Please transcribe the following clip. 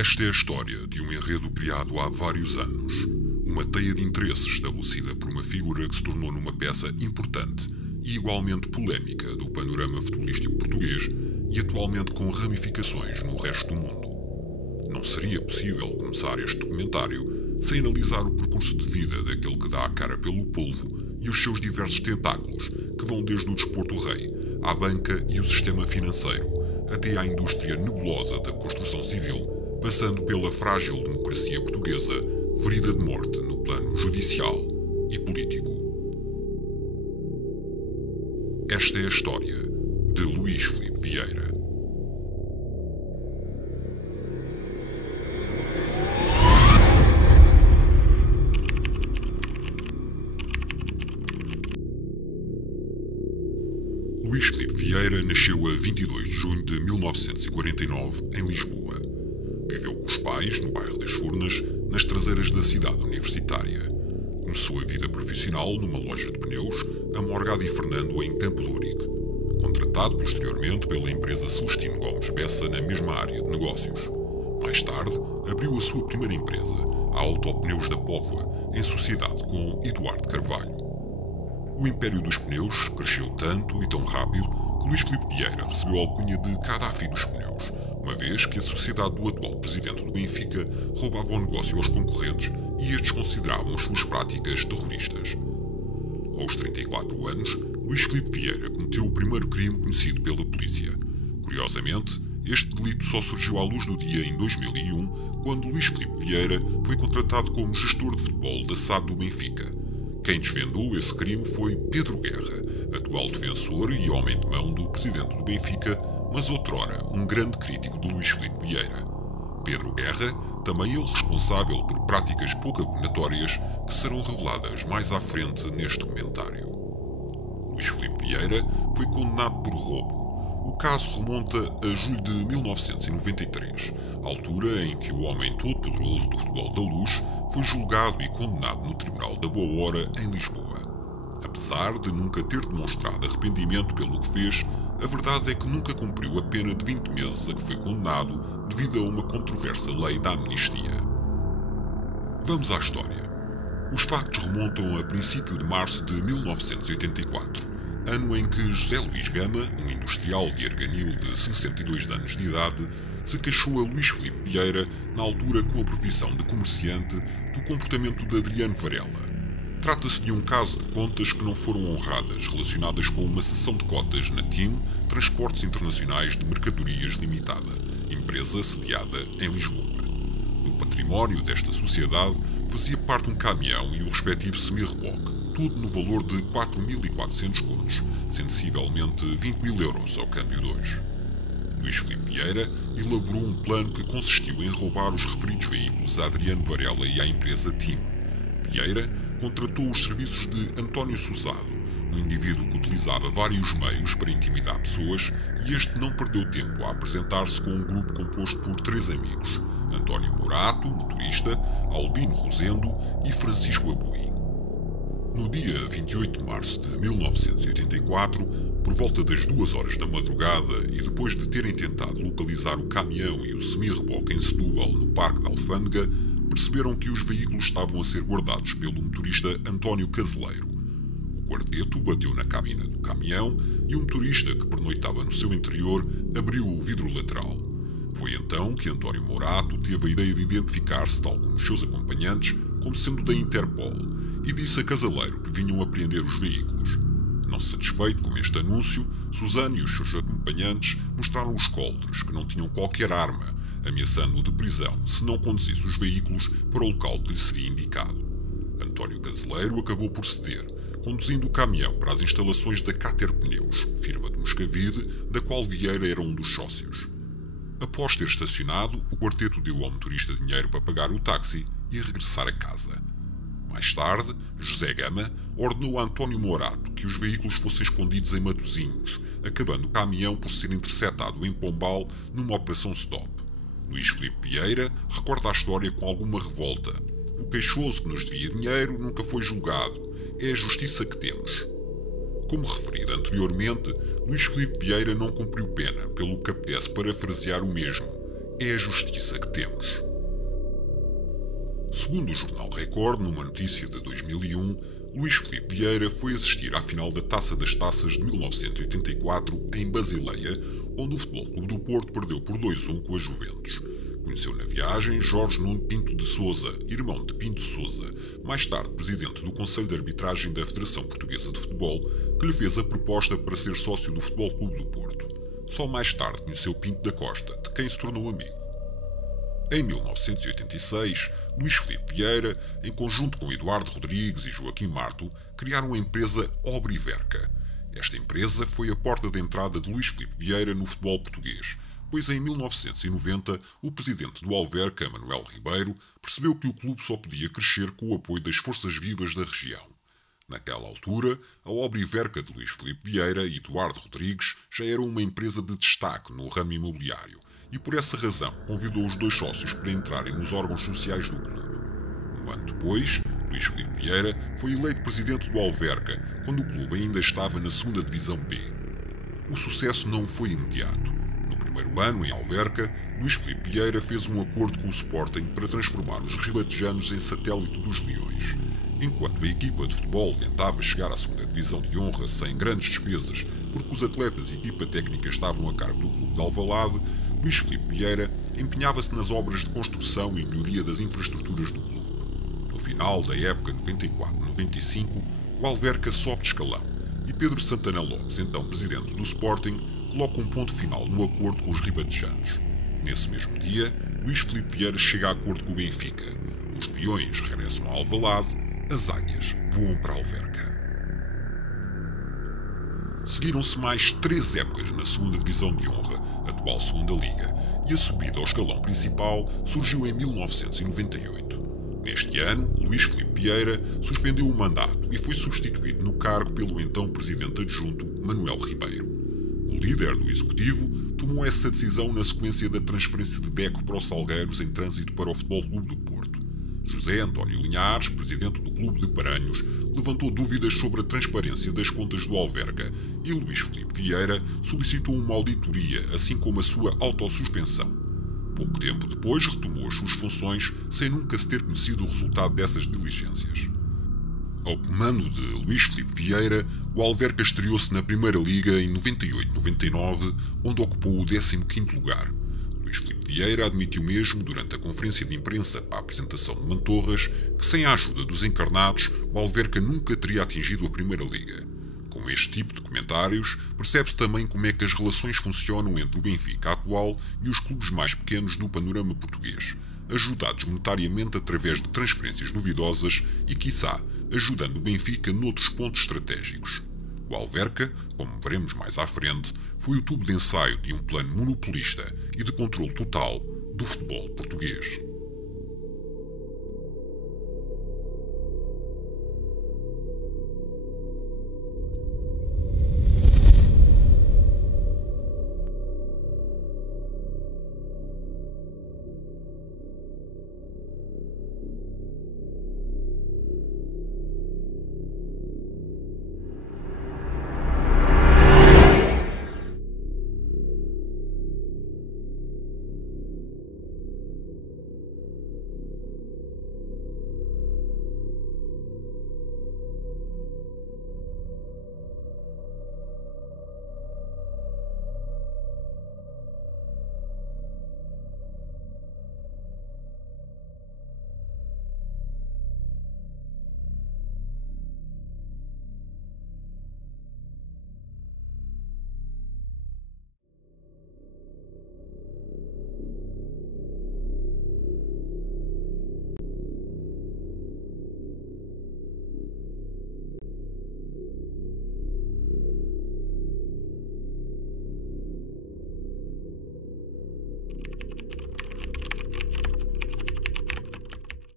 Esta é a história de um enredo criado há vários anos. Uma teia de interesses estabelecida por uma figura que se tornou numa peça importante e igualmente polémica do panorama futebolístico português e atualmente com ramificações no resto do mundo. Não seria possível começar este documentário sem analisar o percurso de vida daquele que dá a cara pelo polvo e os seus diversos tentáculos, que vão desde o desporto rei, à banca e o sistema financeiro, até à indústria nebulosa da construção civil, passando pela frágil democracia portuguesa, ferida de morte no plano judicial e político. Esta é a história de Luís Filipe Vieira. Luís Filipe Vieira nasceu a 22 de junho de 1949 em Lisboa. Viveu com os pais no bairro das Furnas, nas traseiras da cidade universitária. Começou a vida profissional numa loja de pneus, a Morgado e Fernando em Campo de Ourique. Contratado posteriormente pela empresa Celestino Gomes Bessa na mesma área de negócios. Mais tarde, abriu a sua primeira empresa, a Autopneus da Póvoa, em sociedade com Eduardo Carvalho. O império dos pneus cresceu tanto e tão rápido que Luís Filipe Vieira recebeu a alcunha de Gaddafi dos pneus, uma vez que a sociedade do atual presidente do Benfica roubava o negócio aos concorrentes e estes consideravam as suas práticas terroristas. Aos 34 anos, Luís Filipe Vieira cometeu o primeiro crime conhecido pela polícia. Curiosamente, este delito só surgiu à luz do dia em 2001, quando Luís Filipe Vieira foi contratado como gestor de futebol da SAD do Benfica. Quem desvendou esse crime foi Pedro Guerra, atual defensor e homem de mão do presidente do Benfica, mas outrora um grande crítico de Luís Filipe Vieira. Pedro Guerra, também ele responsável por práticas pouco abominatórias que serão reveladas mais à frente neste documentário. Luís Filipe Vieira foi condenado por roubo. O caso remonta a julho de 1993, altura em que o homem todo-poderoso do futebol da Luz foi julgado e condenado no Tribunal da Boa Hora em Lisboa. Apesar de nunca ter demonstrado arrependimento pelo que fez, a verdade é que nunca cumpriu a pena de 20 meses a que foi condenado devido a uma controversa lei da amnistia. Vamos à história. Os factos remontam a princípio de março de 1984, ano em que José Luís Gama, um industrial de Arganil de 62 anos de idade, se queixou a Luís Filipe Vieira, na altura com a profissão de comerciante, do comportamento de Adriano Varela. Trata-se de um caso de contas que não foram honradas, relacionadas com uma cessão de cotas na TIM Transportes Internacionais de Mercadorias Limitada, empresa sediada em Lisboa. Do património desta sociedade fazia parte um caminhão e o respectivo semi-reboque, tudo no valor de 4.400 contos, sensivelmente 20.000 euros ao câmbio de hoje. Luís Filipe Vieira elaborou um plano que consistiu em roubar os referidos veículos a Adriano Varela e à empresa TIM. Vieira contratou os serviços de António Suzado, um indivíduo que utilizava vários meios para intimidar pessoas, e este não perdeu tempo a apresentar-se com um grupo composto por 3 amigos: António Morato, motorista, Albino Rosendo e Francisco Abui. No dia 28 de março de 1984, por volta das 2 horas da madrugada e depois de terem tentado localizar o caminhão e o semi-reboque em Setúbal, no Parque da Alfândega, perceberam que os veículos estavam a ser guardados pelo motorista António Caseleiro. O quarteto bateu na cabina do caminhão e o motorista, que pernoitava no seu interior, abriu o vidro lateral. Foi então que António Morato teve a ideia de identificar-se, tal como os seus acompanhantes, como sendo da Interpol, e disse a Caseleiro que vinham apreender os veículos. Não satisfeito com este anúncio, Suzano e os seus acompanhantes mostraram os coldres, que não tinham qualquer arma, ameaçando-o de prisão se não conduzisse os veículos para o local que lhe seria indicado. António Caseleiro acabou por ceder, conduzindo o caminhão para as instalações da Cater Pneus, firma de Moscavide, da qual Vieira era um dos sócios. Após ter estacionado, o quarteto deu ao motorista dinheiro para pagar o táxi e regressar a casa. Mais tarde, José Gama ordenou a António Morato que os veículos fossem escondidos em Matosinhos, acabando o caminhão por ser interceptado em Pombal numa operação stop. Luís Filipe Vieira recorda a história com alguma revolta. O queixoso que nos devia dinheiro nunca foi julgado. É a justiça que temos. Como referido anteriormente, Luís Filipe Vieira não cumpriu pena, pelo que apetece parafrasear o mesmo. é a justiça que temos. Segundo o jornal Record, numa notícia de 2001, Luís Filipe Vieira foi assistir à final da Taça das Taças de 1984 em Basileia, onde o Futebol Clube do Porto perdeu por 2-1 com a Juventus. Conheceu na viagem Jorge Nuno Pinto de Sousa, irmão de Pinto Sousa, mais tarde presidente do Conselho de Arbitragem da Federação Portuguesa de Futebol, que lhe fez a proposta para ser sócio do Futebol Clube do Porto. Só mais tarde conheceu Pinto da Costa, de quem se tornou amigo. Em 1986, Luís Filipe Vieira, em conjunto com Eduardo Rodrigues e Joaquim Marto, criaram a empresa Obriverca. Esta empresa foi a porta de entrada de Luís Filipe Vieira no futebol português, pois em 1990 o presidente do Alverca, Manuel Ribeiro, percebeu que o clube só podia crescer com o apoio das forças vivas da região. Naquela altura, a Obriverca de Luís Filipe Vieira e Eduardo Rodrigues já era uma empresa de destaque no ramo imobiliário, e por essa razão convidou os dois sócios para entrarem nos órgãos sociais do clube. Um ano depois, Luís Filipe Vieira foi eleito presidente do Alverca, quando o clube ainda estava na 2ª Divisão B. O sucesso não foi imediato. No primeiro ano, em Alverca, Luís Filipe Vieira fez um acordo com o Sporting para transformar os ribatejanos em satélite dos Leões. Enquanto a equipa de futebol tentava chegar à 2ª Divisão de Honra sem grandes despesas, porque os atletas e equipa técnica estavam a cargo do clube de Alvalade, Luís Filipe Vieira empenhava-se nas obras de construção e melhoria das infraestruturas do clube. No final da época 94-95, o Alverca sobe de escalão e Pedro Santana Lopes, então presidente do Sporting, coloca um ponto final no acordo com os ribatejanos. Nesse mesmo dia, Luís Filipe Vieira chega a acordo com o Benfica. Os Leões regressam a Alvalade, as Águias voam para Alverca. Seguiram-se mais 3 épocas na 2ª Divisão de Honra, atual 2ª Liga, e a subida ao escalão principal surgiu em 1998. Neste ano, Luís Filipe Vieira suspendeu o mandato e foi substituído no cargo pelo então presidente adjunto Manuel Ribeiro. O líder do Executivo tomou essa decisão na sequência da transferência de Deco para os Salgueiros em trânsito para o Futebol Clube do Porto. José António Linhares, presidente do Clube de Paranhos, levantou dúvidas sobre a transparência das contas do Alverca e Luís Filipe Vieira solicitou uma auditoria, assim como a sua autossuspensão. Pouco tempo depois retomou as suas funções sem nunca se ter conhecido o resultado dessas diligências. Ao comando de Luís Filipe Vieira, o Alverca estreou-se na Primeira Liga em 98-99, onde ocupou o 15º lugar. Luís Filipe Vieira admitiu mesmo, durante a conferência de imprensa para a apresentação de Mantorras, que sem a ajuda dos encarnados, o Alverca nunca teria atingido a Primeira Liga. Com este tipo de comentários, percebe-se também como é que as relações funcionam entre o Benfica atual e os clubes mais pequenos do panorama português, ajudados monetariamente através de transferências duvidosas e, quiçá, ajudando o Benfica noutros pontos estratégicos. O Alverca, como veremos mais à frente, foi o tubo de ensaio de um plano monopolista e de controle total do futebol português.